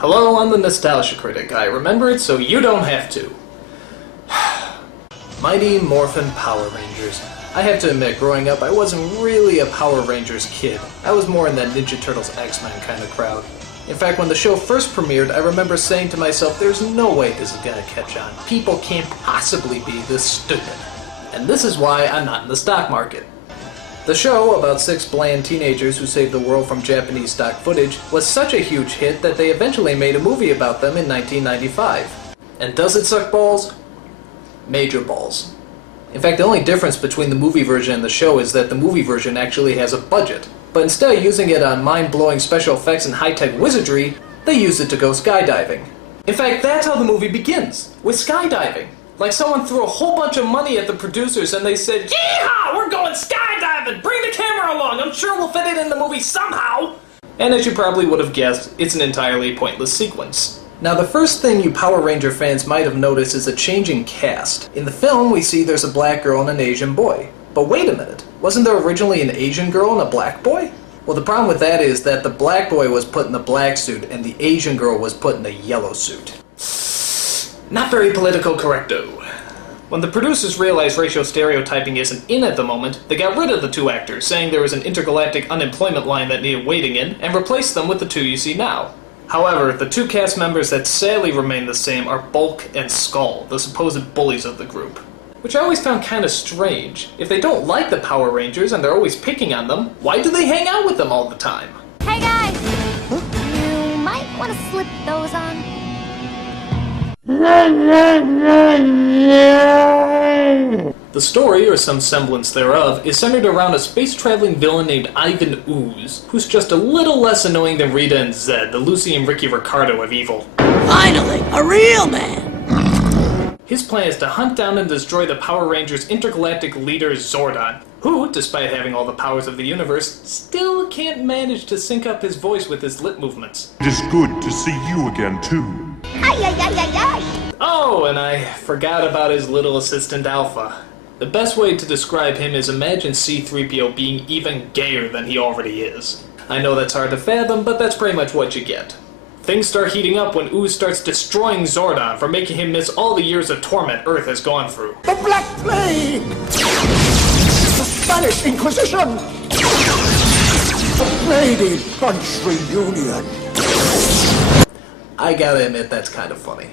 Hello, I'm the Nostalgia Critic. I remember it so you don't have to. Mighty Morphin Power Rangers. I have to admit, growing up, I wasn't really a Power Rangers kid. I was more in that Ninja Turtles X-Men kind of crowd. In fact, when the show first premiered, I remember saying to myself, there's no way this is gonna catch on. People can't possibly be this stupid. And this is why I'm not in the stock market. The show, about 6 bland teenagers who saved the world from Japanese stock footage, was such a huge hit that they eventually made a movie about them in 1995. And does it suck balls? Major balls. In fact, the only difference between the movie version and the show is that the movie version actually has a budget. But instead of using it on mind-blowing special effects and high-tech wizardry, they used it to go skydiving. In fact, that's how the movie begins, with skydiving. Like someone threw a whole bunch of money at the producers and they said, "Yeehaw! We're going skydiving! Bring the camera along! I'm sure we'll fit it in the movie somehow!" And as you probably would have guessed, it's an entirely pointless sequence. Now, the first thing you Power Ranger fans might have noticed is a changing cast. In the film, we see there's a black girl and an Asian boy. But wait a minute, wasn't there originally an Asian girl and a black boy? Well, the problem with that is that the black boy was put in the black suit and the Asian girl was put in the yellow suit. Not very political correcto. When the producers realized racial stereotyping isn't in at the moment, they got rid of the 2 actors, saying there was an intergalactic unemployment line that needed wading in, and replaced them with the 2 you see now. However, the 2 cast members that sadly remain the same are Bulk and Skull, the supposed bullies of the group. Which I always found kinda strange. If they don't like the Power Rangers and they're always picking on them, why do they hang out with them all the time? Hey guys! Huh? You might want to slip those on. The story, or some semblance thereof, is centered around a space-traveling villain named Ivan Ooze, who's just a little less annoying than Rita and Zed, the Lucy and Ricky Ricardo of evil. Finally, a real man! His plan is to hunt down and destroy the Power Rangers' intergalactic leader Zordon, who, despite having all the powers of the universe, still can't manage to sync up his voice with his lip movements. It is good to see you again, too. Oh, and I forgot about his little assistant Alpha. The best way to describe him is imagine C-3PO being even gayer than he already is. I know that's hard to fathom, but that's pretty much what you get. Things start heating up when Ooze starts destroying Zordon for making him miss all the years of torment Earth has gone through. The Black Plague! The Spanish Inquisition! The Lady Country Union! I gotta admit, that's kind of funny.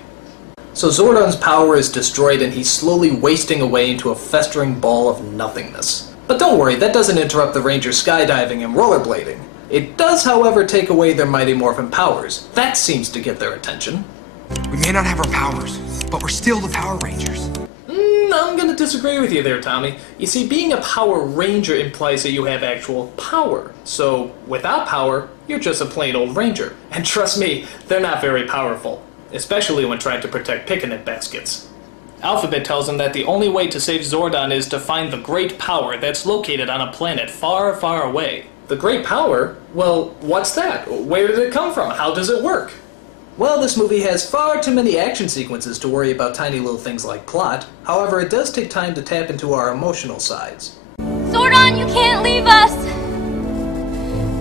So Zordon's power is destroyed and he's slowly wasting away into a festering ball of nothingness. But don't worry, that doesn't interrupt the Rangers skydiving and rollerblading. It does, however, take away their Mighty Morphin powers. That seems to get their attention. We may not have our powers, but we're still the Power Rangers. I'm gonna disagree with you there, Tommy. You see, being a Power Ranger implies that you have actual power. So, without power, you're just a plain old Ranger. And trust me, they're not very powerful. Especially when trying to protect picnic baskets. Alphabet tells him that the only way to save Zordon is to find the Great Power that's located on a planet far, far away. The Great Power? Well, what's that? Where did it come from? How does it work? Well, this movie has far too many action sequences to worry about tiny little things like plot. However, it does take time to tap into our emotional sides. Zordon, you can't leave us!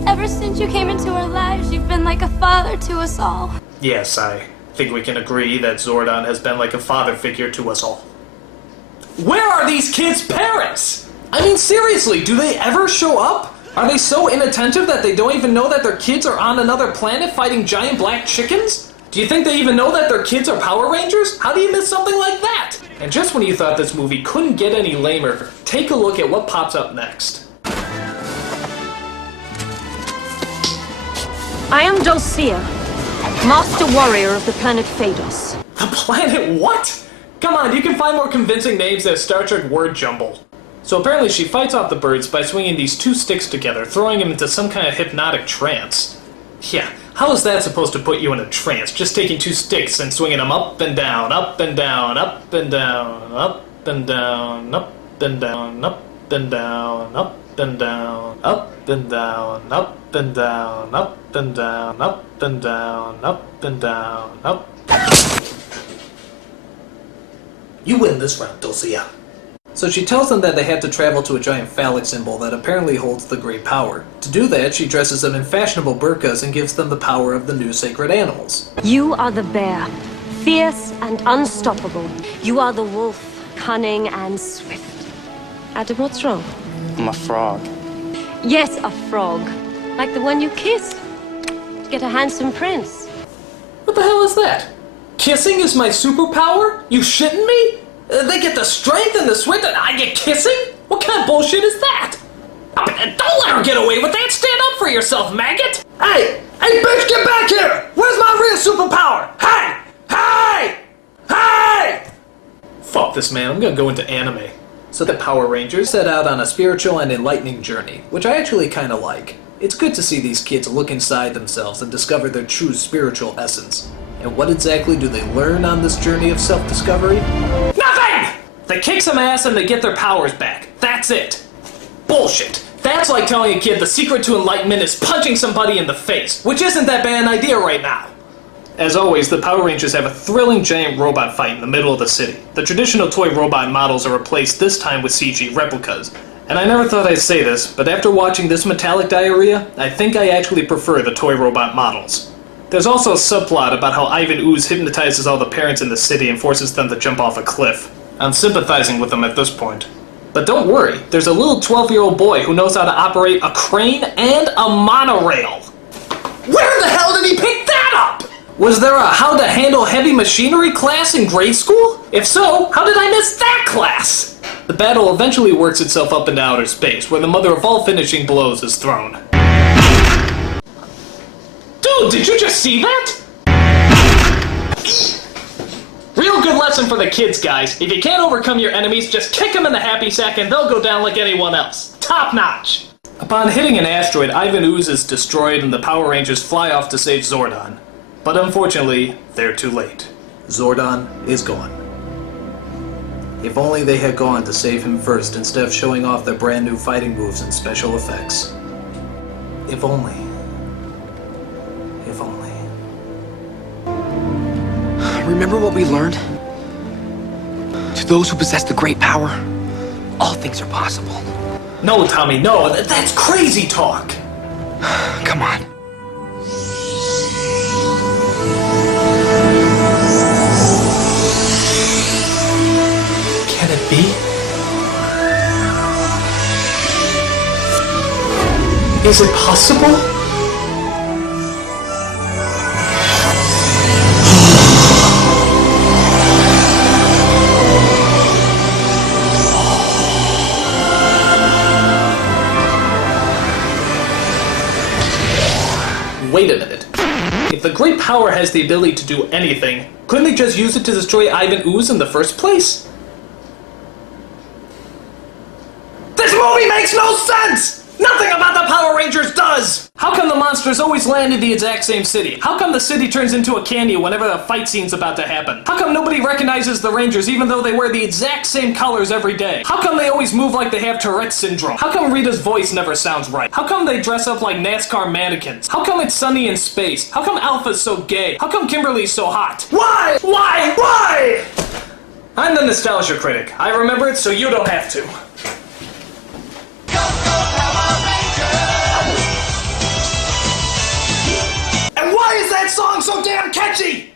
Ever since you came into our lives, you've been like a father to us all. Yes, I think we can agree that Zordon has been like a father figure to us all. Where are these kids' parents? I mean, seriously, do they ever show up? Are they so inattentive that they don't even know that their kids are on another planet fighting giant black chickens? Do you think they even know that their kids are Power Rangers? How do you miss something like that? And just when you thought this movie couldn't get any lamer, take a look at what pops up next. I am Dulcia, Master Warrior of the planet Phaedos. The planet what? Come on, you can find more convincing names than Star Trek word jumble. So apparently she fights off the birds by swinging these 2 sticks together, throwing them into some kind of hypnotic trance. Yeah, how is that supposed to put you in a trance, just taking 2 sticks and swinging them up and down, up and down, up and down, up and down, up and down, up and down, up and down, up and down, up and down, up and down, up and down, up and down, up. You win this round, Dulcia. So she tells them that they have to travel to a giant phallic symbol that apparently holds the great power. To do that, she dresses them in fashionable burqas and gives them the power of the new sacred animals. You are the bear, fierce and unstoppable. You are the wolf, cunning and swift. Adam, what's wrong? I'm a frog. Yes, a frog. Like the one you kissed. To get a handsome prince. What the hell is that? Kissing is my superpower? You shitting me? They get the strength and the swift and I get kissing? What kind of bullshit is that? Don't let her get away with that! Stand up for yourself, maggot! Hey! Hey, bitch, get back here! Where's my real superpower? Hey! Hey! Hey! Fuck this, man. I'm gonna go into anime. So the Power Rangers set out on a spiritual and enlightening journey, which I actually kinda like. It's good to see these kids look inside themselves and discover their true spiritual essence. And what exactly do they learn on this journey of self-discovery? Nothing! They kick some ass and they get their powers back. That's it. Bullshit. That's like telling a kid the secret to enlightenment is punching somebody in the face, which isn't that bad an idea right now. As always, the Power Rangers have a thrilling giant robot fight in the middle of the city. The traditional toy robot models are replaced this time with CG replicas. And I never thought I'd say this, but after watching this metallic diarrhea, I think I actually prefer the toy robot models. There's also a subplot about how Ivan Ooze hypnotizes all the parents in the city and forces them to jump off a cliff. I'm sympathizing with them at this point. But don't worry, there's a little 12-year-old boy who knows how to operate a crane and a monorail. Where the hell did he pick that up? Was there a how to handle heavy machinery class in grade school? If so, how did I miss that class? The battle eventually works itself up into outer space, where the mother of all finishing blows is thrown. Dude, did you just see that? Real good lesson for the kids, guys. If you can't overcome your enemies, just kick them in the happy sack and they'll go down like anyone else. Top notch! Upon hitting an asteroid, Ivan Ooze is destroyed and the Power Rangers fly off to save Zordon. But unfortunately, they're too late. Zordon is gone. If only they had gone to save him first instead of showing off their brand new fighting moves and special effects. If only. If only. Remember what we learned? To those who possess the great power, all things are possible. No, Tommy, no. That's crazy talk. Come on. Can it be? Is it possible? Wait a minute. If the great power has the ability to do anything, couldn't they just use it to destroy Ivan Ooze in the first place? This movie makes no sense! Nothing about the Power Rangers does! How come the monsters always land in the exact same city? How come the city turns into a canyon whenever a fight scene's about to happen? How come nobody recognizes the Rangers even though they wear the exact same colors every day? How come they always move like they have Tourette's syndrome? How come Rita's voice never sounds right? How come they dress up like NASCAR mannequins? How come it's sunny in space? How come Alpha's so gay? How come Kimberly's so hot? Why? Why? Why? I'm the nostalgia critic. I remember it so you don't have to. And why is that song so damn catchy?